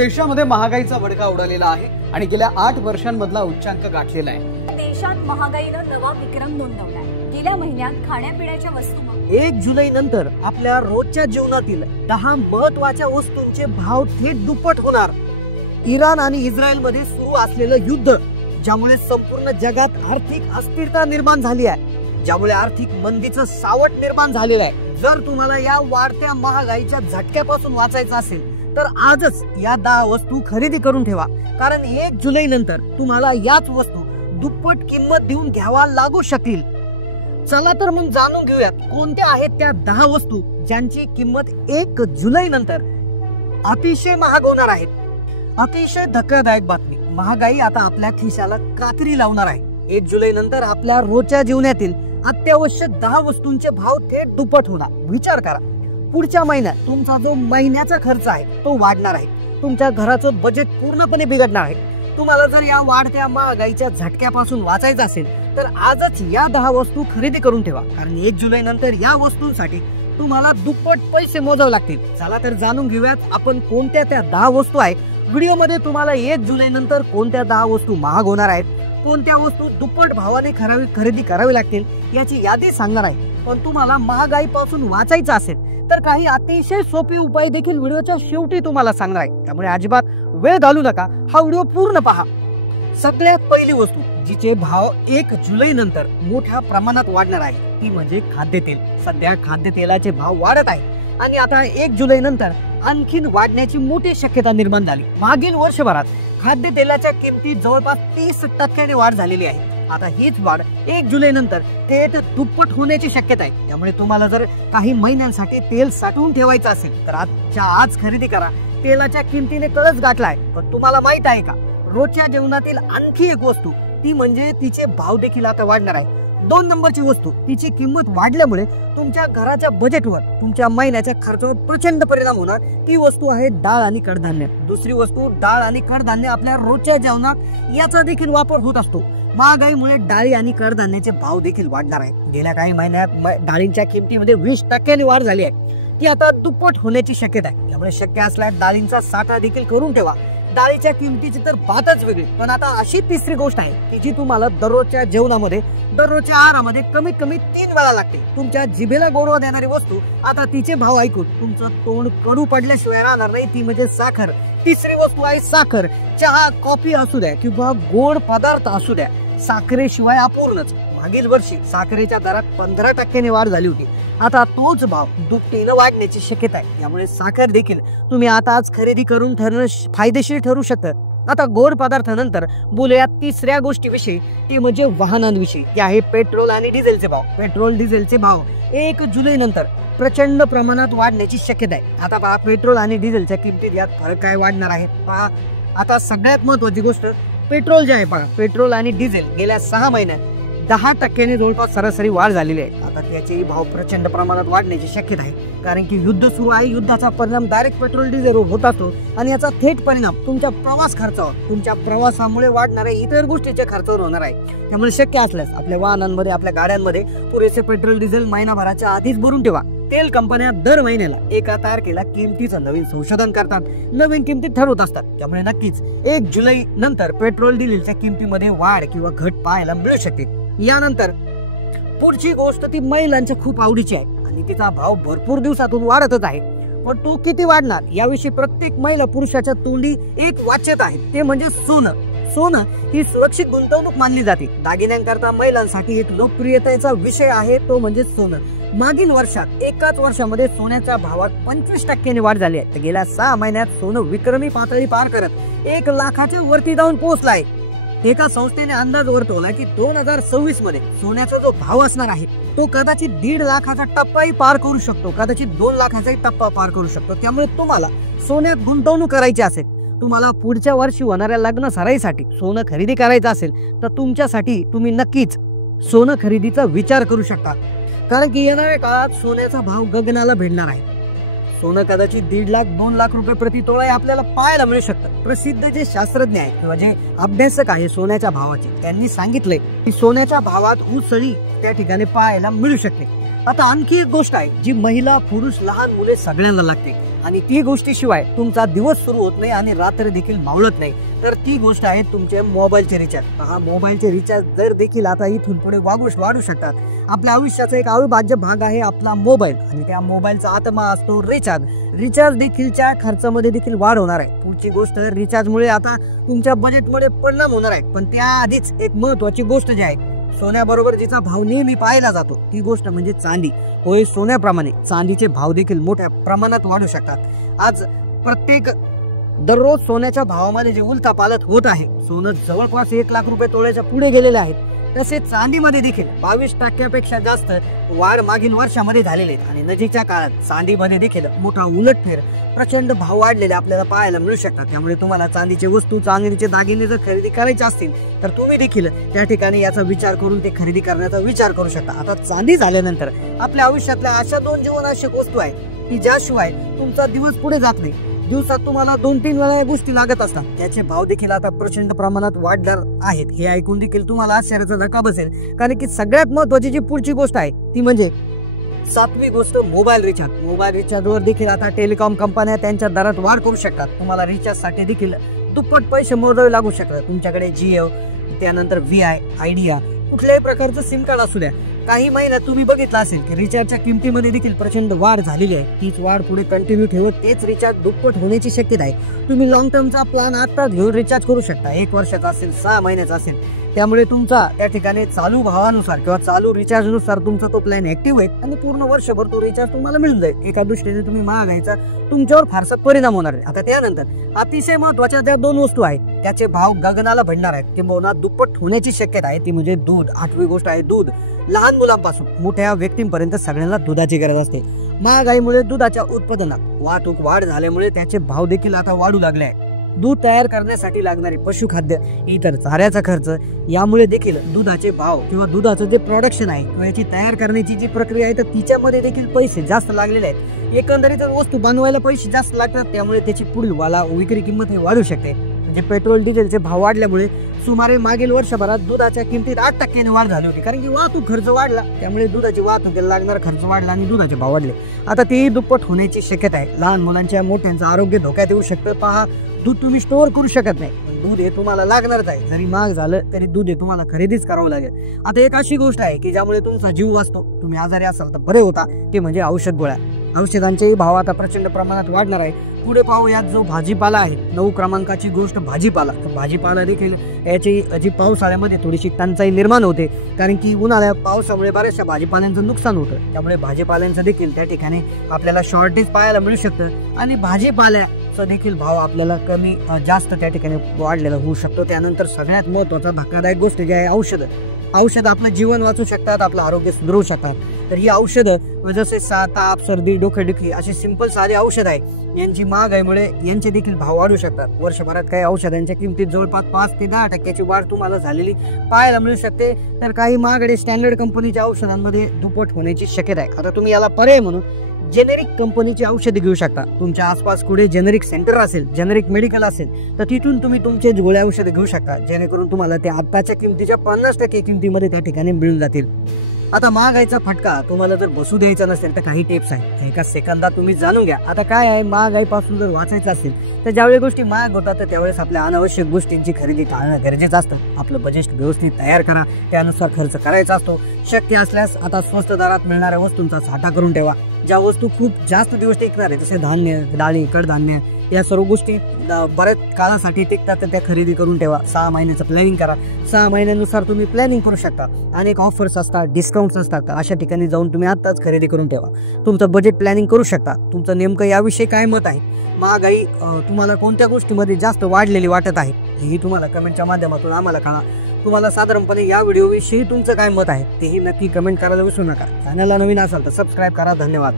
देशामध्ये महागाईचा बडगा उडालेला आहे आणि गेल्या 8 वर्षांमधला उच्चांक गाठलेला आहे। देशात महागाईनं नवा विक्रम नोंदवलाय। गेल्या महिन्यात खाण्यापिण्याच्या वस्तू 1 जुलै नंतर आपल्या रोजच्या जीवनातील 10 महत्त्वाच्या वस्तूंचे भाव थेट दुप्पट होणार। इराण आणि इस्रायल मध्ये सुरू असलेलं युद्ध, ज्यामुळे संपूर्ण जगात आर्थिक अस्थिरता निर्माण झाली आहे, ज्यामुळे आर्थिक मंदीचं सावट निर्माण झालेलं आहे। जर तुम्हाला या वाढत्या महागाईच्या झटक्यापासून वाचायचं असेल तर आजच या 10 वस्तू खरेदी करून ठेवा, कारण 1 जुलै नंतर तुम्हाला याच वस्तू दुप्पट किंमत देऊन घ्यावा लागू शकतील। चला तर मग जाणून घेऊयात कोणत्या आहेत त्या 10 वस्तू ज्यांची किंमत 1 जुलै नंतर अतिशय महाग होणार आहेत। अतिशय धक्कादायक बातमी, महागाई आता आपल्या खिशाला कात्री लावणार आहे। 1 जुलै नंतर आपल्या रोजच्या जीवनातील अत्यावश्यक 10 वस्तूंचे भाव थेट दुप्पट होणार। विचार करा, पुढच्या महिन्यात तुमचा जो महिन्याचा खर्च आहे तो वाढणार आहे, तुमच्या घराचं बजेट पूर्णपणे बिघडणार आहे। तुम्हाला जर या वाढत्या महागाईच्या झटक्यापासून वाचायचं असेल तर आजच या 10 वस्तू खरेदी करून ठेवा, कारण 1 जुलै नंतर या वस्तूंसाठी तुम्हाला दुप्पट पैसे मोजावे लागतील। चला तर जाणून घेऊयात आपण कोणत्या त्या 10 वस्तू आहेत। व्हिडिओमध्ये तुम्हाला 1 जुलै नंतर कोणत्या 10 वस्तू महाग होणार आहेत, कोणत्या वस्तू दुप्पट भावाने खरेदी करावी लागतील याची यादी सांगणार आहे। पण तुम्हाला महागाईपासून वाचायचं असेल तर काही अतिशय सोपे उपाय देखील व्हिडिओच्या शेवटी तुम्हाला सांगणार आहे, त्यामुळे अजिबात वेळ घालू नका, हा व्हिडिओ पूर्ण पहा। सगळ्यात पहिली वस्तू जिचे भाव 1 जुलै नंतर मोठ्या प्रमाणात वाढणार आहे ती म्हणजे खाद्यतेल। सध्या खाद्यतेलाचे भाव वाढत आहे आणि आता 1 जुलै नंतर आणखीन वाढण्याची मोठी शक्यता निर्माण झाली। मागील वर्षभरात खाद्यतेलाच्या किमतीत जवळपास 30% वाढ झालेली आहे। आता हीच वाढ 1 जुलै नंतर थेट दुप्पट होण्याची शक्यता आहे। त्यामुळे तुम्हाला जर काही महिन्यांसाठी तेल साठवून ठेवायचं असेल तर आजच्या आज खरेदी करा। तेलाच्या किमतीने कळस गाठलाय, पण तुम्हाला माहित आहे का, रोजच्या जेवणातील आणखी एक वस्तू ती म्हणजे तिचे भाव देखील आता वाढणार आहे। 2 नंबरची वस्तू, तिची किंमत वाढल्यामुळे तुमच्या घराच्या बजेटवर, तुमच्या महिन्याच्या खर्चावर प्रचंड परिणाम होणार। ती वस्तू आहे डाळ आणि कडधान्य। दुसरी वस्तू, डाळ आणि कडधान्य आपल्या रोजच्या जेवणात याचा देखील वापर होत असतो। महागाईमुळे डाळी आणि कडधान्याचे भाव देखील वाढणार आहे। गेल्या काही महिन्यात डाळींच्या किमतीमध्ये 20% वाढ झाली आहे, ती आता दुप्पट होण्याची शक्यता आहे। त्यामुळे शक्य असल्यास डाळींचा साठा देखील करून ठेवा। डाळीच्या किमतीची तर बातच वेगळी, पण आता अशी तिसरी गोष्ट आहे की जी तुम्हाला दररोजच्या जेवणामध्ये, दररोजच्या आहारामध्ये कमीत कमी 3 वेळा लागते। तुमच्या जिभेला गोडवा देणारी वस्तू, आता तिचे भाव ऐकून तुमचं तोंड कडू पडल्याशिवाय राहणार नाही, ती म्हणजे साखर। तिसरी वस्तू आहे साखर। चहा, कॉफी असू द्या किंवा गोड पदार्थ असू द्या, साखरेशिवाय अपूर्णच। मागील वर्षी साखरेच्या दरात 15% वाढ झाली होती, आता तोच भाव दुपटीनं वाढण्याची शक्यता आहे। त्यामुळे साखर देखील तुम्ही आता आज खरेदी करून ठरणं फायदेशीर ठरू शकतं। आता गोड पदार्थानंतर बोलूया तिसऱ्या गोष्टीविषयी, ती म्हणजे वाहनांविषयी, ते आहे पेट्रोल आणि डिझेलचे भाव। पेट्रोल डिझेलचे भाव 1 जुलै नंतर प्रचंड प्रमाणात वाढण्याची शक्यता आहे। आता पहा, पेट्रोल आणि डिझेलच्या किमतीत यात फरक काय वाढणार आहे पहा। आता सगळ्यात महत्वाची गोष्ट पेट्रोल जे आहे पहा, पेट्रोल आणि डिझेल गेल्या 6 महिन्यात 10% जवळपास सरासरी वाढ झालेली आहे। आता त्याचे भाव प्रचंड प्रमाणात वाढण्याची शक्यता आहे, कारण की युद्ध सुरू आहे। युद्धाचा परिणाम डायरेक्ट पेट्रोल डिझेलवर होत असतो आणि याचा थेट परिणाम तुमच्या प्रवास खर्चावर, तुमच्या प्रवासामुळे वाढणाऱ्या इतर गोष्टीच्या खर्चावर होणार आहे। त्यामुळे शक्य असल्यास आपल्या वाहनांमध्ये, आपल्या गाड्यांमध्ये पुरेसे पेट्रोल डिझेल महिनाभराच्या आधीच भरून ठेवा। तेल कंपन्या दर महिन्याला 1 तारखेला किमतीचं नवीन संशोधन करतात, नवीन किमती ठरवत असतात। त्यामुळे नक्कीच 1 जुलै नंतर पेट्रोल डिझेलच्या किमतीमध्ये वाढ किंवा घट पाहायला मिळू शकते। यानंतर पुढची गोष्ट ती महिलांच्या खूप आवडीची आहे आणि तिचा भाव भरपूर दिवसातून वाढतच आहे, पण तो किती वाढणार याविषयी प्रत्येक महिला पुरुषाच्या तोंडी एक वाच्यता आहे, ते म्हणजे सोनं। सोनं ही सुरक्षित गुंतवणूक मानली जाते। दागिन्यांकरता महिलांसाठी एक लोकप्रियतेचा विषय आहे, तो म्हणजे सोनं। मागील वर्षात एकाच वर्षामध्ये सोन्याच्या भावात 25% वाढ झाली आहे। गेल्या 6 महिन्यात सोनं विक्रमी पातळी पार करत 1 लाखाच्या वरती जाऊन पोहोचला आहे। एका संस्थेने अंदाज वर्तवला की 2026 मध्ये सोन्याचा जो भाव असणार आहे तो कदाचित 1.5 लाखाचा टप्पाही पार करू शकतो, कदाचित 2 लाखाचाही टप्पा पार करू शकतो। त्यामुळे तुम्हाला सोन्यात गुंतवणूक करायची असेल, तुम्हाला पुढच्या वर्षी होणाऱ्या लग्न सराईसाठी सोनं खरेदी करायचं असेल तर तुमच्यासाठी तुम्ही नक्कीच सोनं खरेदीचा विचार करू शकता, कारण की येणाऱ्या काळात सोन्याचा भाव गगनाला भिडणार आहे। सोनं कदाचित 1.5 लाख 2 लाख रुपये प्रति तोळा आपल्याला पाहायला मिळू शकतं। प्रसिद्ध जे शास्त्रज्ञ आहेत किंवा जे अभ्यासक आहे सोन्याच्या भावाचे, त्यांनी सांगितलंय की सोन्याच्या भावात उसळी त्या ठिकाणी पाहायला मिळू शकते। आता आणखी एक गोष्ट आहे जी महिला, पुरुष, लहान मुले सगळ्यांना लागते, आणि ती गोष्टीशिवाय तुमचा दिवस सुरू होत नाही आणि रात्र देखील मावळत नाही, तर ती गोष्ट आहे तुमचे मोबाईलचे रिचार्ज. हा मोबाईलचे रिचार्ज दर देखील आता इथून पुढे वाढू शकतात. आपल्या आयुष्याचा एक अविभाज्य भाग आहे आपला मोबाईल आणि त्या मोबाईलचा आत्मा असतो रिचार्ज. रिचार्ज देखीलच्या खर्चामध्ये देखील वाढ होणार आहे. पुढची गोष्ट, रिचार्जमुळे आता तुमच्या बजेटमुळे परिणाम होणार आहे. पण त्याआधीच एक महत्वाची गोष्ट जी आहे, सोन्याबरोबर जिचा भाव नेहमी पाहिला जातो ती गोष्ट म्हणजे चांदी. होय, सोन्याप्रमाणे चांदीचे भाव देखील मोठ्या प्रमाणात वाढू शकतात. आज दररोज सोन्याच्या भावामध्ये जे उलथापालथ होत आहे, सोनं जवळपास 1 लाख रुपये तोळ्याच्या पुढे गेलेले आहेत, तसे चांदीमध्ये देखील 22% जास्त वाढ मागील वर्षामध्ये झालेली आहे. आणि नजीकच्या काळात चांदीमध्ये देखील मोठा उलटफेर, प्रचंड भाव वाढलेले आपल्याला पाहायला मिळू शकतात. त्यामुळे तुम्हाला चांदीचे वस्तू, चांदीचे दागिने जर खरेदी करायचे असतील तर तुम्ही देखील त्या ठिकाणी याचा विचार करून ते खरेदी करण्याचा विचार करू शकता. आता चांदी झाल्यानंतर आपल्या आयुष्यातल्या अशा 2 जीवनावश्यक वस्तू आहेत की ज्याशिवाय तुमचा दिवस पुढे जात नाही. दिवसात तुम्हाला 2-3 वेळा या गोष्टी लागत असतात. त्याचे भाव देखील आता प्रचंड प्रमाणात वाढणार आहेत. हे ऐकून देखील तुम्हाला आश्चर्याचा धक्का बसेल, कारण की सगळ्यात महत्वाची जी पुढची गोष्ट आहे ती म्हणजे 7वी गोष्ट, मोबाईल रिचार्ज. मोबाईल रिचार्जवर देखील आता टेलिकॉम कंपन्या त्यांच्या दरात वाढ करू शकतात. तुम्हाला रिचार्जसाठी देखील दुप्पट पैसे मोजावे लागू शकतात. तुमच्याकडे जिओ, त्यानंतर VI, आयडिया, कुठल्याही प्रकारचं सिम कार्ड असू द्या, काही महिन्यात तुम्ही बघितलं असेल की रिचार्जच्या किमतीमध्ये देखील प्रचंड वाढ झालेली आहे. तीच वाढ पुढे कंटिन्यू ठेवत तेच रिचार्ज दुप्पट होण्याची शक्यता आहे. तुम्ही लॉंग टर्मचा प्लॅन आता घेऊन रिचार्ज करू शकता. 1 वर्षाचा असेल, 6 महिन्याचा असेल. त्यामुळे तुमचा त्या ठिकाणी चालू भावानुसार किंवा चालू रिचार्जनुसार तुमचा तो प्लॅन ऍक्टिव्ह होईल आणि पूर्ण वर्षभर तो रिचार्ज तुम्हाला मिळून जाईल. एका दृष्टीने तुम्ही महागाईचा तुमच्यावर फारसा परिणाम होणार आहे. आता त्यानंतर अतिशय महत्वाच्या ज्या 2 वस्तू आहेत त्याचे भाव गगनाला भिडणार आहेत, किंवा दुप्पट होण्याची शक्यता आहे. ती म्हणजे दूध. 8वी गोष्ट आहे दूध. लहान मुलांपासून मोठ्या व्यक्तींपर्यंत सगळ्यांना दुधाची गरज असते. महागाईमुळे दुधाच्या उत्पादनात वाहतूक वाढ झाल्यामुळे त्याचे भाव देखील आता वाढू लागले आहे. दूध तयार करण्यासाठी लागणारे पशुखाद्य, इतर चाऱ्याचा खर्च, यामुळे देखील दुधाचे भाव किंवा दुधाचं जे प्रोडक्शन आहे किंवा याची तयार करण्याची जी प्रक्रिया आहे तर तिच्यामध्ये देखील पैसे जास्त लागलेले आहेत. एकंदरीत वस्तू बनवायला पैसे जास्त लागतात, त्यामुळे त्याची पुढील विक्री किंमत ही वाढू शकते. म्हणजे पेट्रोल डिझेलचे भाव वाढल्यामुळे सुमारे मागील वर्षभरात दुधाच्या किमतीत 8% वाढ झाली होती, कारण की वाहतूक खर्च वाढला, त्यामुळे दुधाची वाहतुकीला लागणारा खर्च वाढला आणि दुधाचे भाव वाढले. आता तेही दुप्पट होण्याची शक्यता आहे. लहान मुलांच्या, मोठ्यांचं आरोग्य धोक्यात येऊ शकतं. पहा, दूध तुम्ही स्टोअर करू शकत नाही, पण दूध हे तुम्हाला लागणारच आहे. जरी महाग झालं तरी दूध हे तुम्हाला खरेदीच करावं लागेल. आता एक अशी गोष्ट आहे की ज्यामुळे तुमचा जीव वाचतो, तुम्ही आजारी असाल तर बरे होता, ते म्हणजे औषध गोळ्या. औषधांचेही भाव आता प्रचंड प्रमाणात वाढणार आहे. पुढे पाहू, यात जो भाजीपाला आहे, 9 क्रमांकाची गोष्ट भाजीपाला. भाजीपाला देखील याची पावसाळ्यामध्ये थोडीशी टंचाई निर्माण होते, कारण की पावसामुळे बऱ्याचशा भाजीपाल्यांचं नुकसान होतं. त्यामुळे भाजीपाल्यांचं देखील त्या ठिकाणी आपल्याला शॉर्टेज पाहायला मिळू शकतं आणि भाजीपाल्याचा देखील भाव आपल्याला कमी जास्त त्या ठिकाणी वाढलेला होऊ शकतो. त्यानंतर सगळ्यात महत्वाचा धक्कादायक गोष्ट जी आहे, औषध आपलं जीवन वाचू शकतात, आपलं आरोग्य सुधारू शकतात. तर ही औषधं जसे ताप, सर्दी, डोकेदुखी अशी सिंपल साधी औषध आहे, यांची महागाईमुळे यांचे देखील भाव वाढू शकतात. वर्षभरात काही औषधांच्या किमतीत जवळपास 5 ते 10% वाढ तुम्हाला झालेली पाहायला मिळू शकते. तर काही महागडे स्टँडर्ड कंपनीच्या औषधांमध्ये दुप्पट होण्याची शक्यता आहे. आता तुम्ही याला पर्याय म्हणून जेनेरिक कंपनीची औषधे घेऊ शकता. तुमच्या आसपास कुठे जेनेरिक सेंटर असेल, जेनेरिक मेडिकल असेल, तर तिथून तुम्ही तुमचे गोळ्या औषधे घेऊ शकता, जेणेकरून तुम्हाला त्या आताच्या किमतीच्या 50% किमतीमध्ये त्या ठिकाणी मिळून जातील. आता महागाईचा फटका तुम्हाला जर बसू द्यायचा नसेल तर काही टिप्स आहेत, एका सेकंदात तुम्ही जाणून घ्या. आता काय आहे, महागाईपासून जर वाचायचं असेल तर ज्यावेळी गोष्टी महाग होतात तर त्यावेळेस आपल्या अनावश्यक गोष्टींची खरेदी टाळणं गरजेचं असतं. आपलं बजेट व्यवस्थित तयार करा, त्यानुसार खर्च करायचा असतो. शक्य असल्यास आता स्वस्त दरात मिळणाऱ्या वस्तूंचा साठा करून ठेवा. ज्या वस्तू खूप जास्त दिवस टिकणार आहे, जसे धान्य, डाळी, कडधान्य, या सर्व गोष्टी बऱ्याच काळासाठी टिकतात, तर त्या खरेदी करून ठेवा. 6 महिन्याचं प्लॅनिंग करा. 6 महिन्यानुसार तुम्ही प्लॅनिंग करू शकता. अनेक ऑफर्स असतात, डिस्काउंट्स असतात, अशा ठिकाणी जाऊन तुम्ही आत्ताच खरेदी करून ठेवा. तुमचं बजेट प्लॅनिंग करू शकता. तुमचं नेमकं याविषयी काय मत आहे, महागाई तुम्हाला कोणत्या गोष्टीमध्ये जास्त वाढलेली वाटत आहे, हेही तुम्हाला कमेंटच्या माध्यमातून आम्हाला कळवा. तुम्हाला साधारणपणे या व्हिडिओविषयी तुमचं काय मत आहे तेही नक्की कमेंट करायला विसरू नका. चॅनलला नवीन असाल तर सबस्क्राईब करा. धन्यवाद.